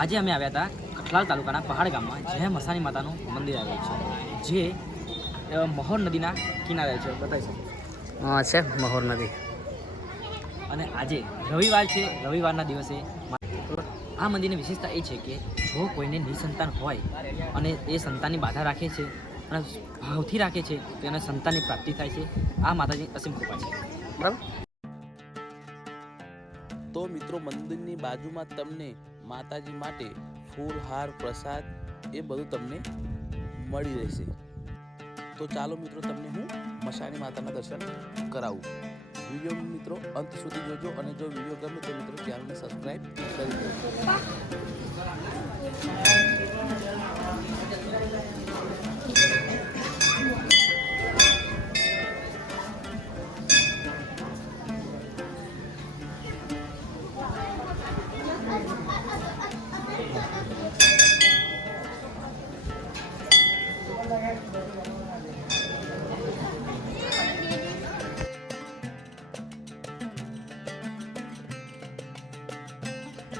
આજે અમે આવ્યા હતા કઠલાલ તાલુકાના પહાડ ગામમાં, જ્યાં મસાણી માતાનું મંદિર આવેલું છે, જે મહોર નદીના કિનારે છે. બતાવી શકો છે મહોર નદી. અને આજે રવિવાર છે. રવિવારના દિવસે આ મંદિરની વિશેષતા એ છે કે જો કોઈને નિસંતાન હોય અને એ સંતાનની બાધા રાખે છે અને ભાવથી રાખે છે તો એને સંતાનની પ્રાપ્તિ થાય છે. આ માતાજી અસીમ કૃપા છે. બરાબર. તો મિત્રો, મંદિરની બાજુમાં તમને માતાજી માટે ફૂલ, હાર, પ્રસાદ એ બધું તમને મળી રહેશે. તો ચાલો મિત્રો, તમને હું મસાણી માતાના દર્શન કરાવું. વિડીયો મિત્રો અંત સુધી જોજો, અને જો વિડીયો ગમે તો મિત્રો ચેનલને સબસ્ક્રાઈબ કરી દો.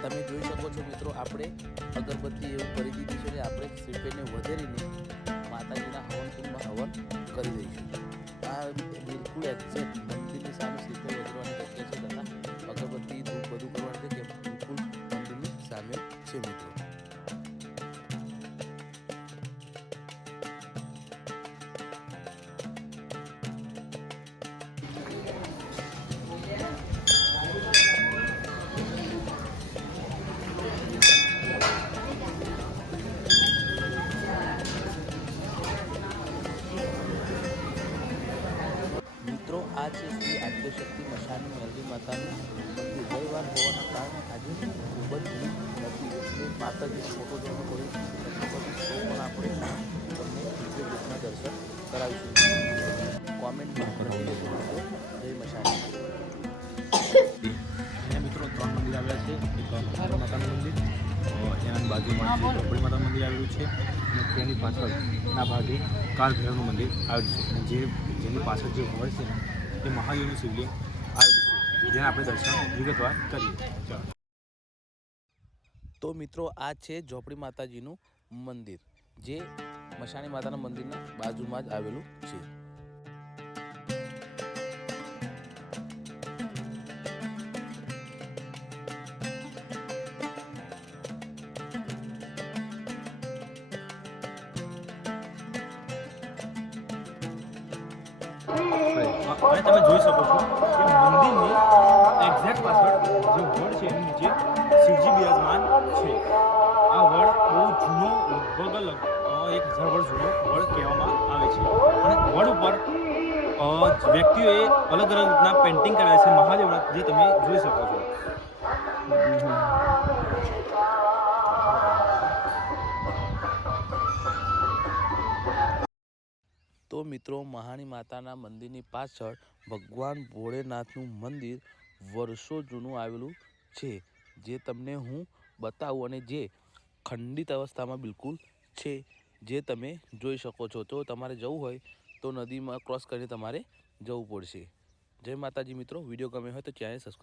તમે જોઈ શકો છો મિત્રો, આપણે અગરબત્તી એવું કરી દીધી છે અને આપણે શ્રીફળને વધેરીને માતાજીના હવન કુંડમાં હવન કરી દઈશું. આ બિલકુલ એક્ઝેક્ટ મંદિરની સામે શ્રીફળ વધરવાની જગ્યા છે, તથા અગરબત્તી ધૂપ બધું કરવાની જગ્યા બિલકુલ મંદિરની સામે છે મિત્રો. મિત્રો, આ છે શ્રી આદ્યશક્તિ મસાણી મેલડી માતાનું મંદિર. રવિવાર હોવાના કારણે આજે ખૂબ જ ભીડ નથી, એટલે માતાજીનો ફોટો જોવાનો કોઈ તો પણ આપણે તમને વિડીયો બુકના દર્શન કરાવીશું. કોમેન્ટમાં કરી દેજો મિત્રો, જય મસાણી. અહીંયા મિત્રો 3 મંદિર આવેલા છે. એક મહાદેવ માતાનું મંદિર, એના બાજુમાં ચોપડી માતાનું મંદિર આવેલું છે, અને તેની પાછળના ભાગે કાળ ભૈરવનું મંદિર આવેલું છે. અને જેની પાછળ જે હોય છે તે મહાદેવનું શિવલિંગ આવેલું છે, જેને આપણે દર્શન વિગતવાર કરીએ. ચાલો. તો મિત્રો, આ છે ઝોપડી માતાજીનું મંદિર, જે મસાણી માતાના મંદિરના બાજુમાં જ આવેલું છે. અને તમે જોઈ શકો છો કે મંદિરની એક્ઝેક્ટ પાછળ જે વડ છે એની નીચે શિવજી બિરાજમાન છે. આ વડ બહુ જૂનો, લગભગ 1000 વર્ષ જૂનો વડ કહેવામાં આવે છે. અને વડ ઉપર વ્યક્તિઓએ અલગ અલગ રીતના પેઇન્ટિંગ કરેલા છે મહાદેવના, જે તમે જોઈ શકો છો. તો મિત્રો, મહાણી માતાના મંદિરની પાછળ ભગવાન ભોળેનાથનું મંદિર વર્ષો જૂનું આવેલું છે, જે તમને હું બતાવું, અને જે ખંડિત અવસ્થામાં બિલકુલ છે, જે તમે જોઈ શકો છો. તો તમારે જવું હોય તો નદીમાં ક્રોસ કરીને તમારે જવું પડશે. જય માતાજી મિત્રો. વિડીયો ગમે હોય તો ચેનલ સબસ્ક્રાઈબ